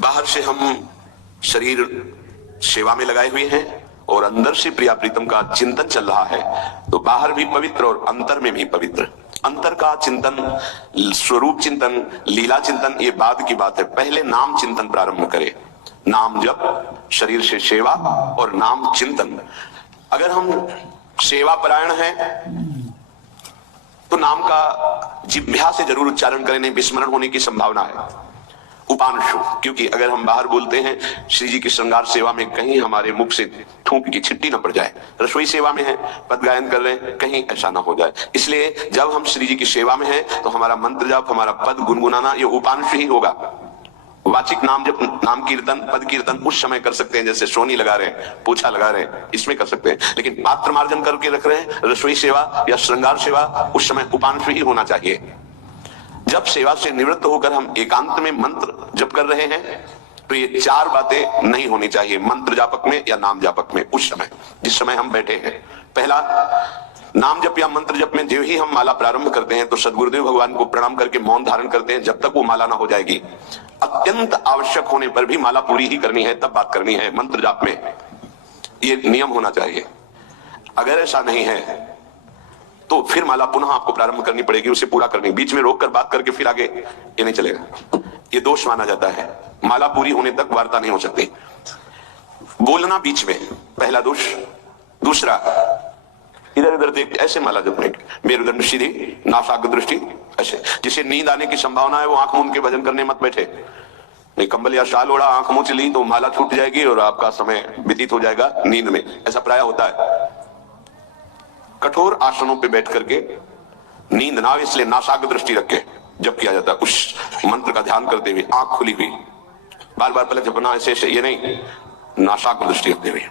बाहर से हम शरीर सेवा में लगाए हुए हैं और अंदर से प्रिया प्रीतम का चिंतन चल रहा है, तो बाहर भी पवित्र और अंतर में भी पवित्र। अंतर का चिंतन, स्वरूप चिंतन, लीला चिंतन ये बाद की बात है। पहले नाम चिंतन प्रारंभ करें। नाम जप, शरीर से सेवा और नाम चिंतन। अगर हम सेवा परायण हैं तो नाम का जिह्वा से जरूर उच्चारण करें, नहीं विस्मरण होने की संभावना है। उपांशु, क्योंकि अगर हम बाहर बोलते हैं श्री जी की श्रृंगार सेवा में, कहीं हमारे मुख से थूक की छिट्टी न पड़ जाए। रसोई सेवा में है, पद गायन कर रहे हैं, कहीं ऐसा ना हो जाए। इसलिए जब हम श्री जी की सेवा में हैं तो हमारा मंत्र जाप, हमारा पद गुनगुनाना ये उपांशु ही होगा। वाचिक नाम जब, नाम कीर्तन, पद कीर्तन उस समय कर सकते हैं, जैसे सोनी लगा रहे हैं, पोछा लगा रहे हैं, इसमें कर सकते हैं। लेकिन पात्र मार्जन करके रख रहे हैं, रसोई सेवा या श्रृंगार सेवा, उस समय उपांशु ही होना चाहिए। जब सेवा से निवृत्त होकर हम एकांत में मंत्र जप कर रहे हैं तो ये चार बातें नहीं होनी चाहिए मंत्र जापक में या नाम जापक में। उस समय जिस समय हम बैठे हैं, पहला, नाम जप या मंत्र जप में जो ही हम माला प्रारंभ करते हैं तो सदगुरुदेव भगवान को प्रणाम करके मौन धारण करते हैं जब तक वो माला ना हो जाएगी। अत्यंत आवश्यक होने पर भी माला पूरी ही करनी है, तब बात करनी है मंत्र जाप में। ये नियम होना चाहिए। अगर ऐसा नहीं है तो फिर माला पुनः आपको प्रारंभ करनी पड़ेगी, उसे पूरा करनी। बीच में रोककर बात करके फिर आगे ये नहीं चलेगा, ये दोष माना जाता है। माला पूरी होने तक वार्ता नहीं हो सकती। बोलना बीच में, पहला दोष। दूसरा, इधर उधर देख ऐसे माला जपने, मेरुदंड सीधी, नासाग्र दृष्टि ऐसे। जिसे नींद आने की संभावना है वो आंख मूंद के भजन करने मत बैठे। नहीं, कंबल या शाल ओढ़ा, आंख मूंद ली तो माला छूट जाएगी और आपका समय व्यतीत हो जाएगा नींद में, ऐसा प्राय होता है। कठोर आसनों पे बैठ करके नींद ना आए इसलिए नासाग्र दृष्टि रख के जब किया जाता है, उस मंत्र का ध्यान करते हुए आंख खुली हुई, बार बार पहले जपना ऐसे ऐसे, ये नहीं, नासाग्र दृष्टि रखते हुए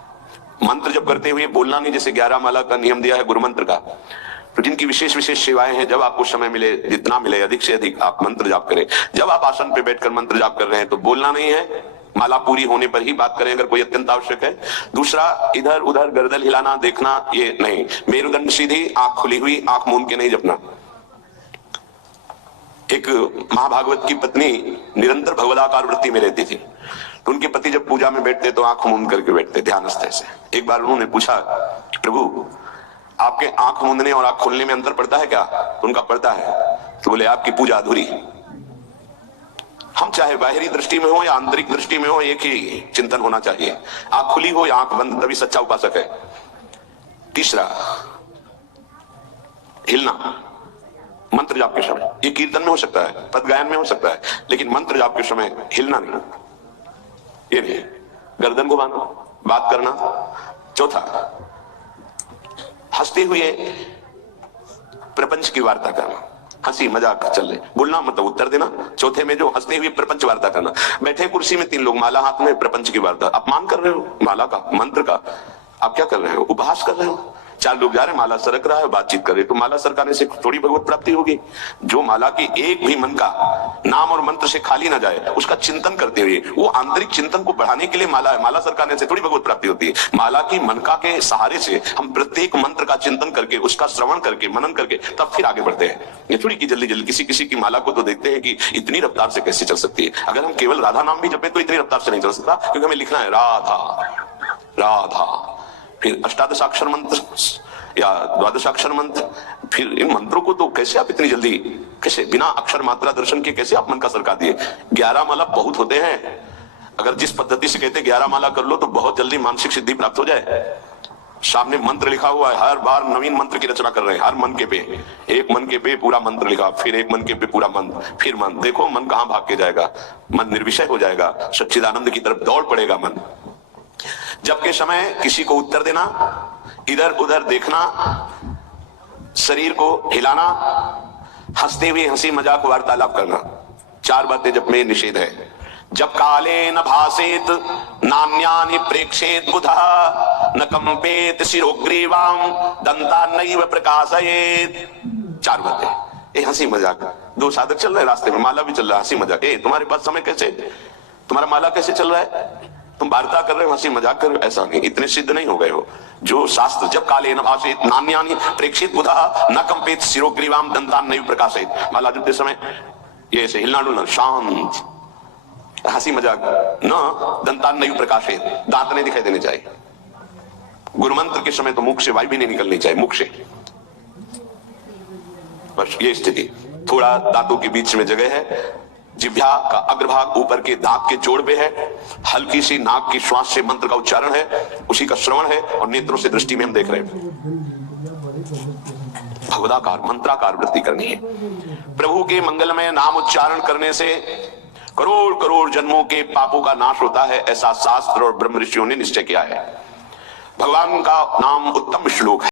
मंत्र जब करते हुए बोलना नहीं। जैसे 11 माला का नियम दिया है गुरु मंत्र का, तो जिनकी विशेष विशेष सेवाएं हैं, जब आपको समय मिले, जितना मिले अधिक से अधिक आप मंत्र जाप करें। जब आप आसन पे बैठकर मंत्र जाप कर रहे हैं तो बोलना नहीं है, माला पूरी होने पर ही बात करें अगर कोई अत्यंत आवश्यक है। दूसरा, इधर उधर गर्दन हिलाना, देखना, ये नहीं। मेरुदंड सीधी, आंख खुली हुई, आंख मूंद के नहीं जपना। एक महाभागवत की पत्नी निरंतर भगवदाकार वृत्ति में रहती थी, तो उनके पति जब पूजा में बैठते तो आंख मूंद करके बैठते ध्यानस्थ से। एक बार उन्होंने पूछा, प्रभु आपके आंख मूंदने और आंख खोलने में अंतर पड़ता है क्या? तो उनका पड़ता है। तो बोले आपकी पूजा अधूरी। हम चाहे बाहरी दृष्टि में हो या आंतरिक दृष्टि में हो, एक ही चिंतन होना चाहिए, आंख खुली हो या आंख बंद, तभी सच्चा उपासक है। तीसरा, हिलना मंत्र जाप के समय। ये कीर्तन में हो सकता है, पद गायन में हो सकता है, लेकिन मंत्र जाप के समय हिलना नहीं, ये नहीं। गर्दन घुमाना, बात करना। चौथा, हंसते हुए प्रपंच की वार्ता करना, हंसी मजाक चल रहे, बोलना मतलब उत्तर देना। चौथे में जो हंसते हुए प्रपंच वार्ता करना। बैठे कुर्सी में 3 लोग, माला हाथ में, प्रपंच की वार्ता। अपमान कर रहे हो माला का, मंत्र का। आप क्या कर रहे हो? उपहास कर रहे हो। 4 लोग जा रहे, माला सरक रहा है, बातचीत कर रहे, तो माला सरकाने से थोड़ी भगवत प्राप्ति होगी। जो माला की एक भी मन का नाम और मंत्र से खाली ना जाए, उसका चिंतन करते हुए, वो आंतरिक चिंतन को बढ़ाने के लिए माला है। माला सरकाने से थोड़ी भगवत प्राप्ति होती है। माला की मनका के सहारे से हम प्रत्येक मंत्र का चिंतन करके, उसका श्रवण करके, मनन करके तब फिर आगे बढ़ते हैं। ये थोड़ी की जल्दी जल्दी किसी किसी की माला को तो देखते हैं कि इतनी रफ्तार से कैसे चल सकती है। अगर हम केवल राधा नाम भी जपे तो इतनी रफ्तार से नहीं चल सकता, क्योंकि हमें लिखना है राधा राधा, फिर अष्टादशाक्षर मंत्र या 12 मंत्र। फिर इन मंत्रों को तो कैसे आप इतनी जल्दी, कैसे बिना अक्षर मात्रा दर्शन के कैसे आप मन का सरका दिए? 11 माला बहुत होते हैं। अगर जिस पद्धति से कहते 11 माला कर लो तो बहुत जल्दी मानसिक सिद्धि प्राप्त हो जाए। सामने मंत्र लिखा हुआ है, हर बार नवीन मंत्र की रचना कर रहे हैं। हर मन के पे, एक मन के पे पूरा मंत्र लिखा, फिर एक मन के पे पूरा मंत्र, फिर मन। देखो मन कहां भाग के जाएगा, मन निर्विषय हो जाएगा, सच्चिदानंद की तरफ दौड़ पड़ेगा मन। जब के समय किसी को उत्तर देना, इधर उधर देखना, शरीर को हिलाना, हंसते हुए हंसी मजाक वार्तालाप करना, 4 बातें जब में निषेध है। जब काले न भासेत नान्यानि प्रेक्षेत बुधा न कंपेत शिरोग्रीवाम दंता नैव प्रकाशयेत। 4 बातें। हंसी मजाक, 2 साधक चल रहे रास्ते में, माला भी चल रहा है, हंसी मजाक। तुम्हारे पास समय कैसे, तुम्हारा माला कैसे चल रहा है? तुम वार्ता कर रहे हो, हंसी मजाक कर रहे हो, ऐसा नहीं। इतने सिद्ध नहीं हो गए हो। जो शास्त्र, जब काले न भासेत नान्यानि प्रेक्षित बुधा न कंपेत शिरोग्रीवाम दंतान नैव प्रकाशयेत। माला जपते समय ये ऐसे हिलना डुलना, शांत, हंसी मजाक न दंतान नहीं प्रकाशे, दांत नहीं दिखाई देने चाहिए। गुरु मंत्र के समय तो मुख से वायु भी नहीं निकलनी चाहिए, मुख से। बस ये स्थिति, थोड़ा दांतों के बीच में जगह है, जिह्वा का अग्रभाग ऊपर के दांत के जोड़ पे है, हल्की सी नाक की श्वास से मंत्र का उच्चारण है, उसी का श्रवण है, और नेत्रों से दृष्टि में हम देख रहे हैं। भगवदाकार मंत्राकार वृत्ति करनी है। प्रभु के मंगलमय नाम उच्चारण करने से करोड़ करोड़ जन्मों के पापों का नाश होता है, ऐसा शास्त्र और ब्रह्म ऋषियों ने निश्चय किया है। भगवान का नाम उत्तम श्लोक है।